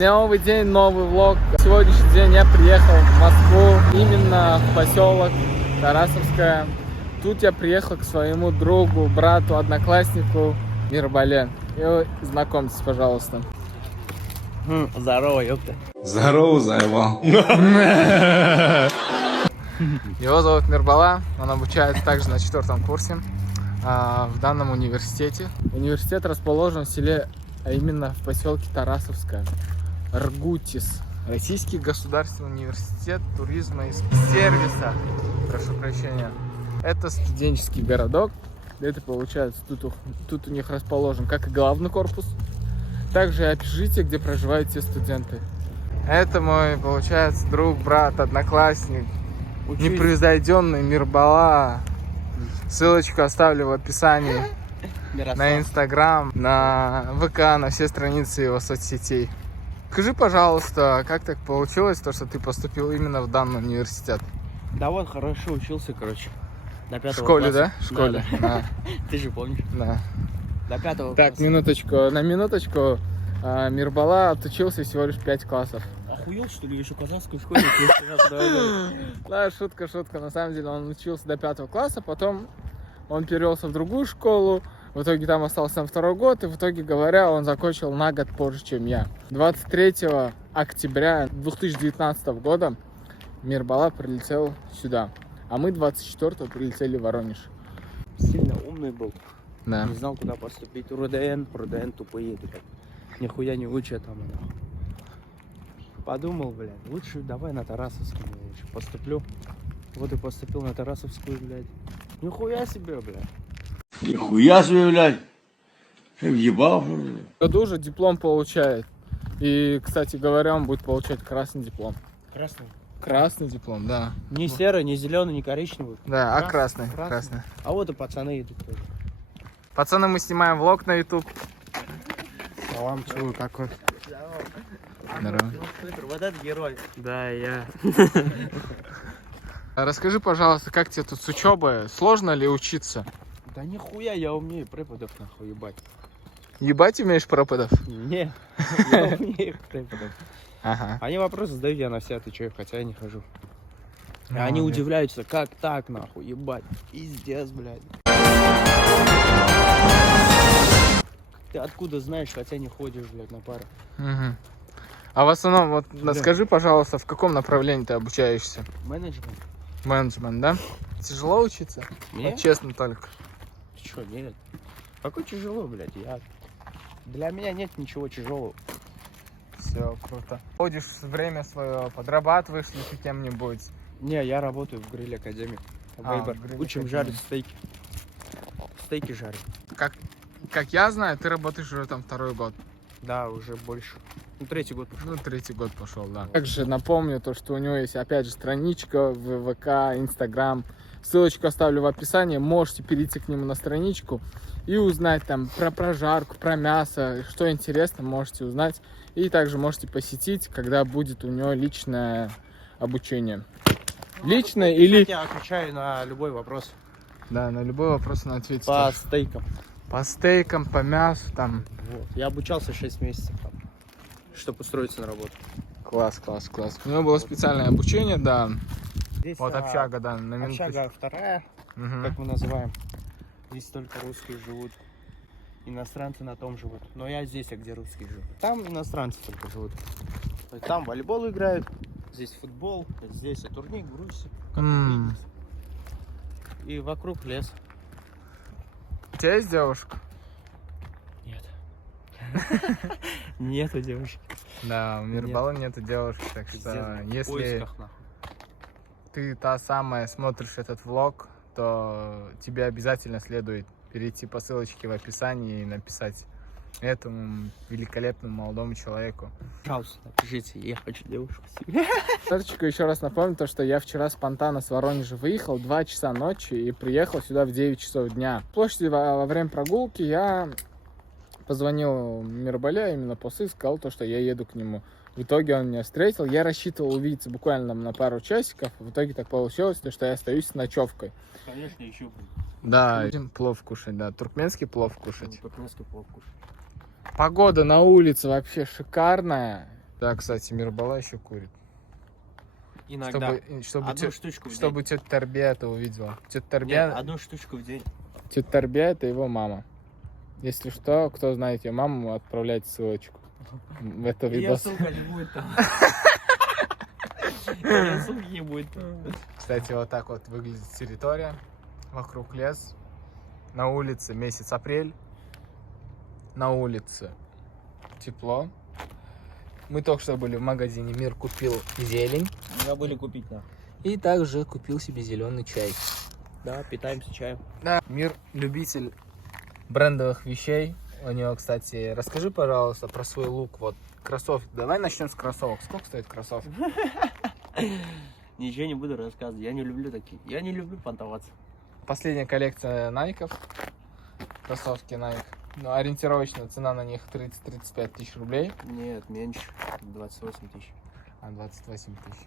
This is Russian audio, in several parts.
Новый день, новый влог. Сегодняшний день я приехал в Москву, именно в поселок Тарасовское. Тут я приехал к своему другу, брату, однокласснику Мирбале. И знакомьтесь, пожалуйста. Здорово, ёпта. Здорово, заебал. Его зовут Мирбала, он обучается также на 4-м курсе в данном университете. Университет расположен в селе, а именно в поселке Тарасовское. РГУТИС. Российский государственный университет туризма и сервиса. Прошу прощения. Это студенческий городок. Это получается, тут у них расположен как и главный корпус, также и общежитие, где проживают все студенты. Это мой, получается, друг, брат, одноклассник, непревзойденный Мирбала. Ссылочку оставлю в описании. На Инстаграм, на ВК, на все страницы его соцсетей. Скажи, пожалуйста, как так получилось, то, что ты поступил именно в данный университет? Да вот, хорошо учился, короче. До 5 В школе, класса. да? В школе. Да. Ты же помнишь. Да. До 5 Так, класса. на минуточку. Мирбала отучился всего лишь 5 классов. Охуел, что ли, еще в казахской школе? Да, шутка. На самом деле он учился до 5 класса, потом он перевелся в другую школу. В итоге там остался на 2-й год, и в итоге говоря, он закончил на год позже, чем я. 23 октября 2019 года Мирбала прилетел сюда, а мы 24-го прилетели в Воронеж. Сильно умный был. Да. Не знал, куда поступить. РУДН тупые, блядь. Нихуя не учат там, нахуй. Подумал, блядь, лучше давай на Тарасовскую лучше поступлю. Вот и поступил на Тарасовскую, блядь. Нихуя себе, блядь. Нихуя себе, блядь. Въебал, блядь. В году уже диплом получает. И, кстати говоря, он будет получать красный диплом. Красный. Красный диплом, да. Не серый, не зеленый, не коричневый. Да, а красный. Красный. А вот и пацаны идут тоже. Пацаны, мы снимаем влог на YouTube. Салам, Чего, как вы? Здорово. Вот этот герой. Да, я. Расскажи, пожалуйста, как тебе тут с учебой? Сложно ли учиться? Да нихуя, я умею преподов нахуй ебать. Ебать умеешь преподов? Не, я умею преподов. Ага. Они вопросы задают, я на все отвечаю, хотя я не хожу. И Ну, они блин. удивляются, как так нахуй, ебать. Пиздец, блядь. Ты откуда знаешь, хотя не ходишь, блядь, на пары? Угу. А в основном, вот скажи, пожалуйста, в каком направлении ты обучаешься? Менеджмент? Менеджмент, да? Тяжело учиться? Мне? Вот честно только. Чё, нет. Какой тяжело, блядь, я... Для меня нет ничего тяжелого. Все, круто. Ходишь время свое, подрабатываешь ли ты кем-нибудь? Не, я работаю в гриль академии. Вейбер. в гриль Учим академии. жарить стейки. Стейки жарить. Как я знаю, ты работаешь уже там 2-й год. Да, уже больше. Ну, 3-й год пошел. Ну, 3-й год пошел, да. Также напомню то, что у него есть, опять же, страничка в ВК, Инстаграм. Ссылочку оставлю в описании. Можете перейти к нему на страничку и узнать там про прожарку, про мясо, что интересно, можете узнать. И также можете посетить, когда будет у него личное обучение. Личное или... Я отвечаю на любой вопрос. Да, на любой вопрос он ответит. По стейкам. По стейкам, по мясу, там. Вот. Я обучался 6 месяцев там, чтобы устроиться на работу. Класс. У него было специальное обучение, да. Здесь Вот общага, да, на минуточку. общага вторая, Мгм. как мы называем. Здесь только русские живут. Иностранцы на том живут. Но я здесь, где русские живут. Там иностранцы только живут. То есть там волейбол играют, здесь футбол, здесь турник, грузь, как вы видите. И вокруг лес. У тебя есть девушка? Нет. Нету девушки. Да, у Мирбала нету девушки, так что В если поисках, нахуй. ты та самая смотришь этот влог, то тебе обязательно следует перейти по ссылочке в описании и написать этому великолепному молодому человеку. Пожалуйста, напишите, я хочу девушку себе. Садочку еще раз напомню, то, что я вчера спонтанно с Воронежа выехал в 2 часа ночи и приехал сюда в 9 часов дня. В площади во время прогулки я позвонил Мирбале именно по СИ, сказал то, что я еду к нему. В итоге он меня встретил. Я рассчитывал увидеться буквально на пару часиков. В итоге так получилось, то, что я остаюсь с ночевкой. Конечно, еще будет. Да, будем плов кушать, да, туркменский плов кушать. Туркменский плов кушать. Погода на улице вообще шикарная. Да, кстати, Мирбала еще курит. Иногда. Чтобы Одну штучку в день. чтобы тетя Торбия это увидела. Тетя Нет, Торбия, одну штучку в день. тетя Торбия это его мама. Если что, кто знает ее маму, отправляйте ссылочку в это Ее видос. ссылка не будет там. Ее ссылки не будет там. Кстати, вот так вот выглядит территория. Вокруг лес. На улице месяц апрель. На улице тепло. Мы только что были в магазине Мир, купил зелень. Забыли купить, да. И также купил себе зеленый чай. Да, питаемся чаем. Да. Мир любитель брендовых вещей. У него, кстати, расскажи, пожалуйста, про свой лук. Вот кроссовки. Давай начнем с кроссовок. Сколько стоит кроссовки? Ничего не буду рассказывать. Я не люблю такие. Я не люблю понтоваться. Последняя коллекция Найков. Кроссовки Nike. Ну, ориентировочная цена на них 30-35 тысяч рублей. Нет, меньше. 28 тысяч. 28 тысяч.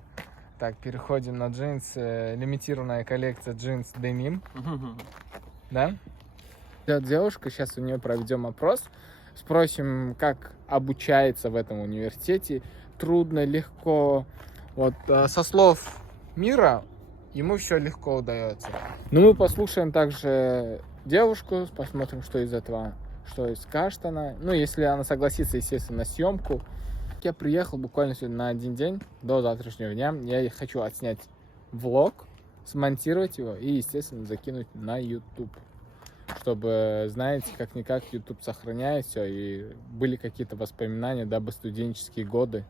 Так, переходим на джинсы. Лимитированная коллекция джинс Denim. Да? Девушка, сейчас у нее проведем опрос. Спросим, как обучается в этом университете. Трудно, легко. Вот со слов Мира ему все легко удается. Но мы послушаем также девушку, посмотрим, что из этого, что скажет она. Ну, если она согласится, естественно, на съемку. Я приехал буквально сегодня на один день, до завтрашнего дня. Я хочу отснять влог, смонтировать его и, естественно, закинуть на YouTube. Чтобы, знаете, как-никак YouTube сохраняет все, и были какие-то воспоминания, дабы студенческие годы.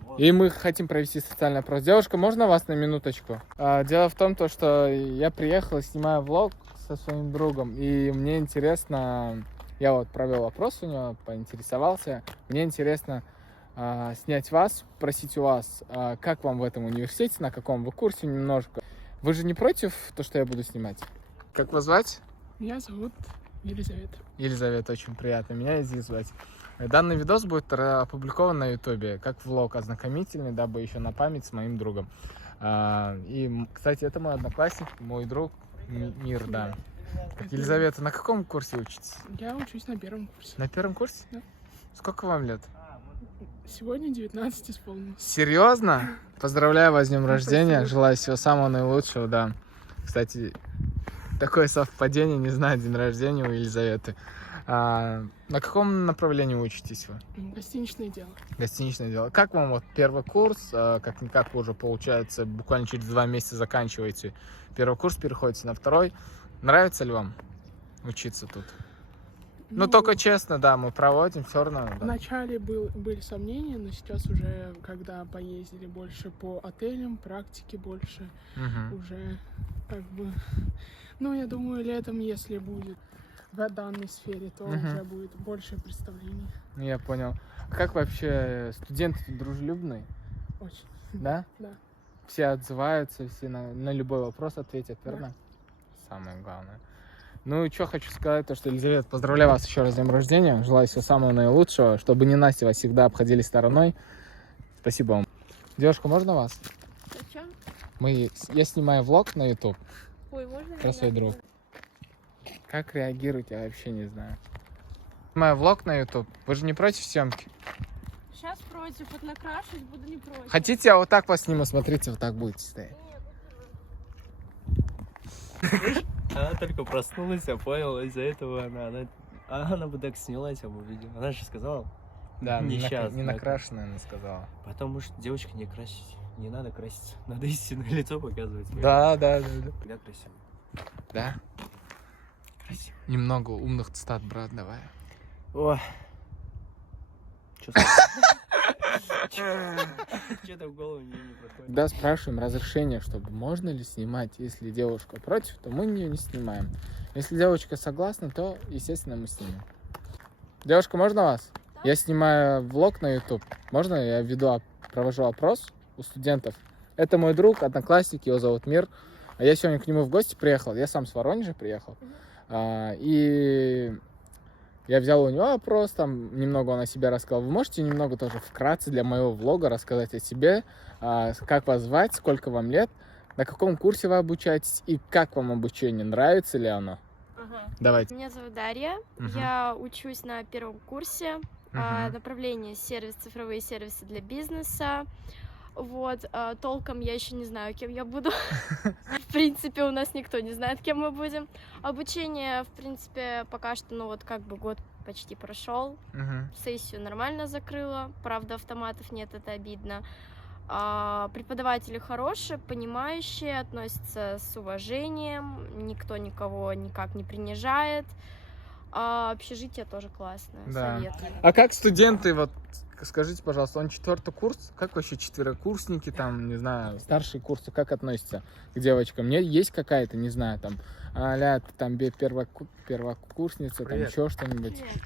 Вот. И мы хотим провести социальный опрос. Девушка, можно вас на минуточку? Дело в том, что я приехал, снимаю влог со своим другом, и мне интересно, я вот провел опрос у него, поинтересовался, мне интересно снять вас, спросить у вас, как вам в этом университете, на каком вы курсе немножко. Вы же не против то, что я буду снимать? Как вас звать? Меня зовут Елизавета. Елизавета, очень приятно. Меня Изиз звать. Данный видос будет опубликован на ютубе как влог ознакомительный, дабы еще на память с моим другом. И, кстати, это мой одноклассник, мой друг Мир, да. Так, Елизавета, на каком курсе учитесь? Я учусь на первом курсе. На первом курсе? Да. Сколько вам лет? Сегодня 19 исполнилось. Серьезно? Поздравляю вас с днем рождения. Желаю всего самого наилучшего, да. Кстати, такое совпадение, не знаю, день рождения у Елизаветы. На каком направлении учитесь вы? Гостиничное дело. Гостиничное дело. Как вам вот первый курс? Как-никак вы уже, получается, буквально через 2 месяца заканчиваете первый курс, переходите на второй. Нравится ли вам учиться тут? Ну, только честно, да, мы проводим все равно. Да. Вначале были сомнения, но сейчас уже, когда поездили больше по отелям, практики больше, уже как бы... Ну, я думаю, летом, если будет в данной сфере, то уже будет больше представлений. Я понял. Как вообще студенты тут дружелюбные? Очень. Да? Да. Все отзываются, все на любой вопрос ответят, верно? Да. Самое главное. Ну и что хочу сказать, то что, Елизавета, поздравляю вас еще раз с днем рождения. Желаю всего самого наилучшего, чтобы не Настя вас всегда обходили стороной. Спасибо вам. Девушка, можно вас? Зачем? Я снимаю влог на YouTube Ой, можно про меня? свой друг. Как реагировать, я вообще не знаю. Снимаю влог на YouTube. Вы же не против съемки? Сейчас против, вот накрашивать буду не против. Хотите, я вот так вас сниму, смотрите, вот так будете стоять. Она только проснулась, я понял, из-за этого она бы так снялась, я бы увидел. Она же сказала, Да, Не не щас, накрашенная, она сказала. потому что девочка не красить, не надо краситься. Надо истинное лицо показывать. Да. Всегда красиво. Да? Красиво. Немного умных цитат, брат, давай. Ой. Что-то в голову не проходит. Когда спрашиваем разрешение, чтобы можно ли снимать, если девушка против, то мы ее не снимаем. Если девочка согласна, то, естественно, мы снимем. Девушка, можно вас? Я снимаю влог на YouTube. Можно я провожу опрос у студентов? Это мой друг, одноклассник, его зовут Мир. А я сегодня к нему в гости приехал. Я сам с Воронежа приехал. И я взял у него опрос, там немного он о себе рассказал. Вы можете немного тоже вкратце для моего влога рассказать о себе? Как вас звать, сколько вам лет, на каком курсе вы обучаетесь и как вам обучение, нравится ли оно? Ага. Давайте. Меня зовут Дарья, я учусь на первом курсе. Направление сервис, цифровые сервисы для бизнеса. Вот, толком я еще не знаю, кем я буду. В принципе, у нас никто не знает, кем мы будем. Обучение, в принципе, пока что, ну вот как бы год почти прошел. Сессию нормально закрыла. Правда, автоматов нет, это обидно. Преподаватели хорошие, понимающие, относятся с уважением. Никто никого никак не принижает. Общежитие тоже классное, Да. советую. А как студенты, вот скажите, пожалуйста, он 4-й курс, как вообще четверокурсники, там, не знаю, старшие курсы, как относятся к девочкам? Мне есть какая-то, не знаю, там, а-ля, там, первокурсница, там, Привет. еще что-нибудь? Нет.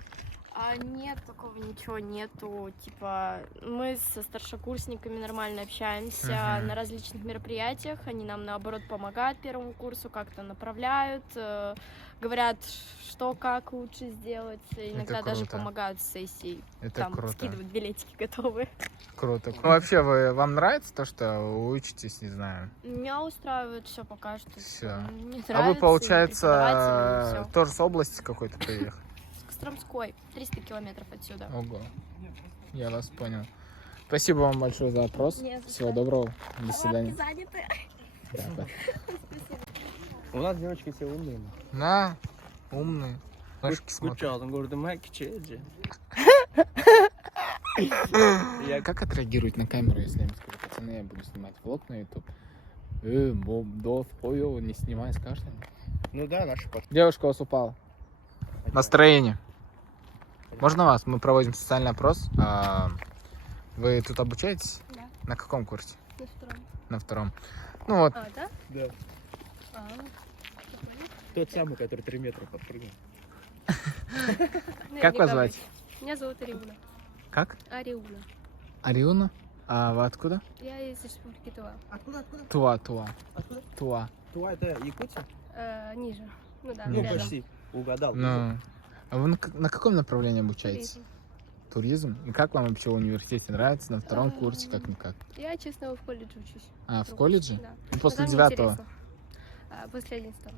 Нет, такого ничего нету. Типа, мы со старшекурсниками нормально общаемся на различных мероприятиях. Они нам, наоборот, помогают первому курсу, как-то направляют, говорят, что, как лучше сделать. Иногда даже круто. помогают с сессией. Это Там круто. скидывают билетики готовые. Круто. Ну, вообще, вам нравится то, что вы учитесь, не знаю? Меня устраивает все пока что. Все. Не А вы, нравится, и получается, преподаватели, и всё. тоже с области какой-то приехали? Костромской, 300 километров отсюда. Ого. Я вас понял. Спасибо вам большое за вопрос. Не за Всего что. доброго. До свидания. Заняты. Да, да. У нас девочки все умные. На, умные. Мышки смотрят. Скучал, говорю, майки чеджи. Как отреагируют на камеру, если я им скажу, пацаны, я буду снимать влог на YouTube? Не снимай, скажешь? Ну да, наши Девушка у вас упала. Настроение. Можно вас? Мы проводим социальный опрос. Вы тут обучаетесь? Да. На каком курсе? На втором. На 2-м. Ну вот, Да? Да. Тот самый, который 3 метра подпрыгнул. как вас звать? Меня зовут Ариуна. Как? Ариуна. Ариуна? А вы откуда? Я из республики Туа. Откуда? Туа. Откуда? Туа. Туа это Якутия? Ниже. Ну да, Ну, Ну, рядом. почти. Угадал. Ну, а вы на каком направлении обучаетесь? Туризм. Туризм? И как вам вообще в университете нравится? На 2-м курсе как-никак? Я, честно, в колледже учусь. А, в колледже? Да. Ну, после Но там 9-го. неинтересно. После 11-го.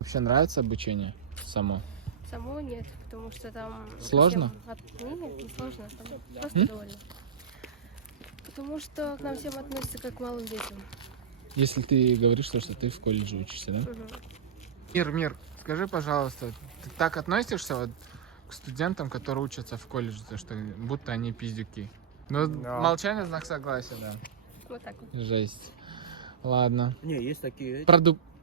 Вообще нравится обучение само? Само нет, потому что там... Сложно? Нет, не сложно. Там просто довольно. Потому что к нам всем относятся как к малым детям. Если ты говоришь, что ты в колледже учишься, да? Мир, скажи, пожалуйста, ты так относишься вот к студентам, которые учатся в колледже, то что будто они пиздюки? Ну, Да. молчание, знак согласия, да. Вот так вот. Жесть. Ладно. Не, есть такие.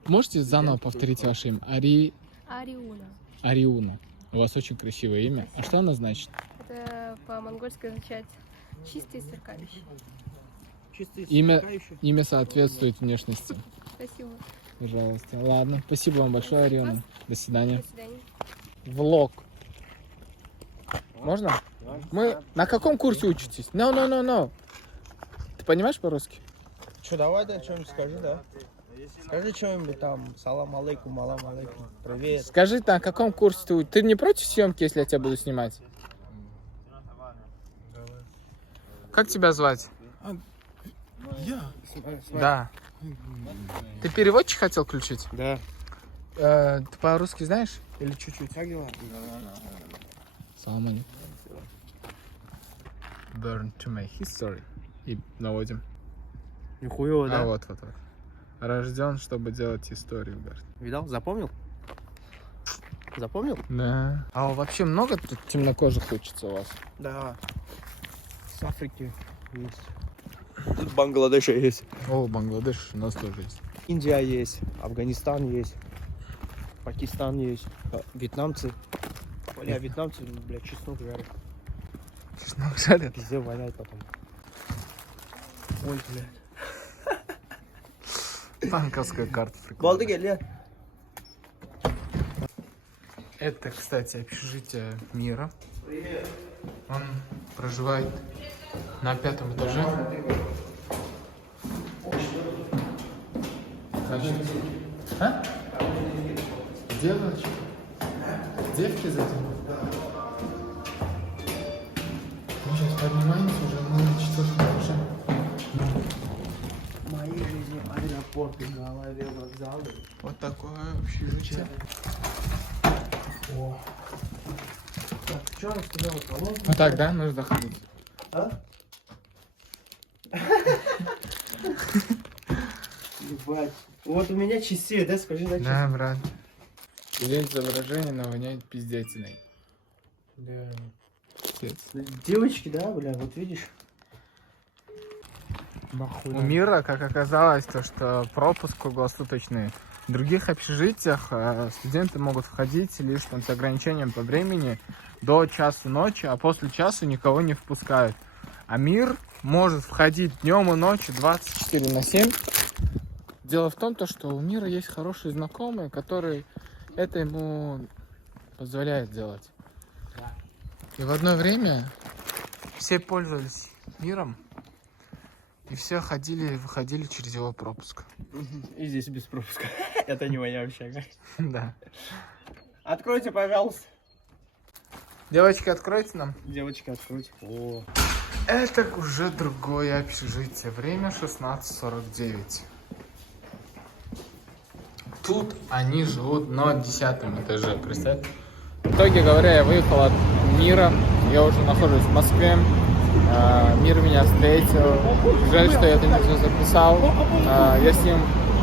Можете заново повторить ваше имя? Ариуна. Ариуна. У вас очень красивое имя. А что оно значит? Это по-монгольски означает чистый и сверкающий. Чистые Имя- сверкающие. Имя соответствует внешности. Спасибо. Пожалуйста. Ладно. Спасибо вам большое, Ариуна. До свидания. До свидания. Влог. Можно? Мы на каком курсе учитесь? No. Ты понимаешь по-русски? Че, давай, да, что-нибудь скажи, да? Скажи что-нибудь там, салам алейкум, малам алейкум, привет. Скажи, на каком курсе ты? Ты не против съемки, если я тебя буду снимать? Как тебя звать? Я? Да. Ты переводчик хотел включить? Да. Ты по-русски знаешь? Или чуть-чуть? Как дела? Салам алейкум. Burn to my history. И наводим. Нихуево, А да? вот. Рожден, чтобы делать историю, говорит. Видал? Запомнил? Запомнил? Да. А вообще много тут темнокожих учится у вас? Да. С Африки есть. Тут Бангладеш есть. О, Бангладеш у нас тоже есть. Индия есть, Афганистан есть, Пакистан есть, вьетнамцы. Бля, вьетнамцы, блядь, чеснок жарят. Чеснок жарят? Пиздец воняет потом. Ой, блядь. Банковская карта. Балды гель, Это, кстати, общежитие Мира. Он проживает на 5-м этаже. А? Девочки? Девки затем? Мы сейчас поднимаемся уже на 4-м этаже. В моей жизни аэропорты, голове, вокзалы. Вот такое общежитие. О. Так. Что он сказал? Колонку? Ну так, да? Нужно заходить. А? Ебать. Вот у меня чистее, да? Скажи, да? Да, брат. Сидеть изображение, но воняет пиздятиной. Да. Пиздец. Девочки, да, бля, вот видишь? У мира, как оказалось, то, что пропуск круглосуточный. В других общежитиях студенты могут входить лишь там, с ограничением по времени до часу ночи, а после часу никого не впускают. А мир может входить днем и ночью 24/7. Дело в том, то, что у мира есть хорошие знакомые, которые это ему позволяют делать. И в одно время все пользовались миром, и все ходили и выходили через его пропуск. И здесь без пропуска. Это не моя общага. Да. Откройте, пожалуйста. Девочки, откройте нам. Девочки, откройте. О. Это уже другое общежитие. Время 16:49. Тут они живут на 10-м этаже, представь. В итоге говоря, я выехал от мира. Я уже нахожусь в Москве. Мир меня встретил. Жаль, что я это не все записал. Я с ним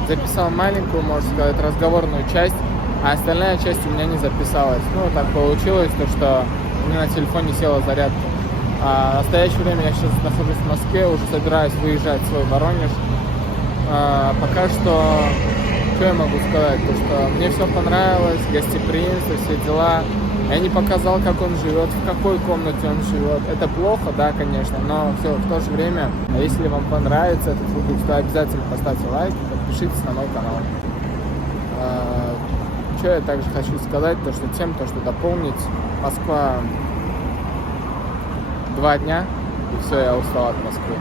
записал маленькую, можно сказать, разговорную часть, а остальная часть у меня не записалась. Ну, так получилось, то, что у меня на телефоне села зарядка. В настоящее время я сейчас нахожусь в Москве, уже собираюсь выезжать в свой Воронеж. Пока что я могу сказать? То, что мне все понравилось, гостеприимство, все дела. Я не показал, как он живет, в какой комнате он живет. Это плохо, да, конечно, но все в то же время, если вам понравится этот выпуск, то обязательно поставьте лайк, подпишитесь на мой канал. Что я также хочу сказать, то что тем, то что дополнить, Москва 2 дня, и все, я устал от Москвы.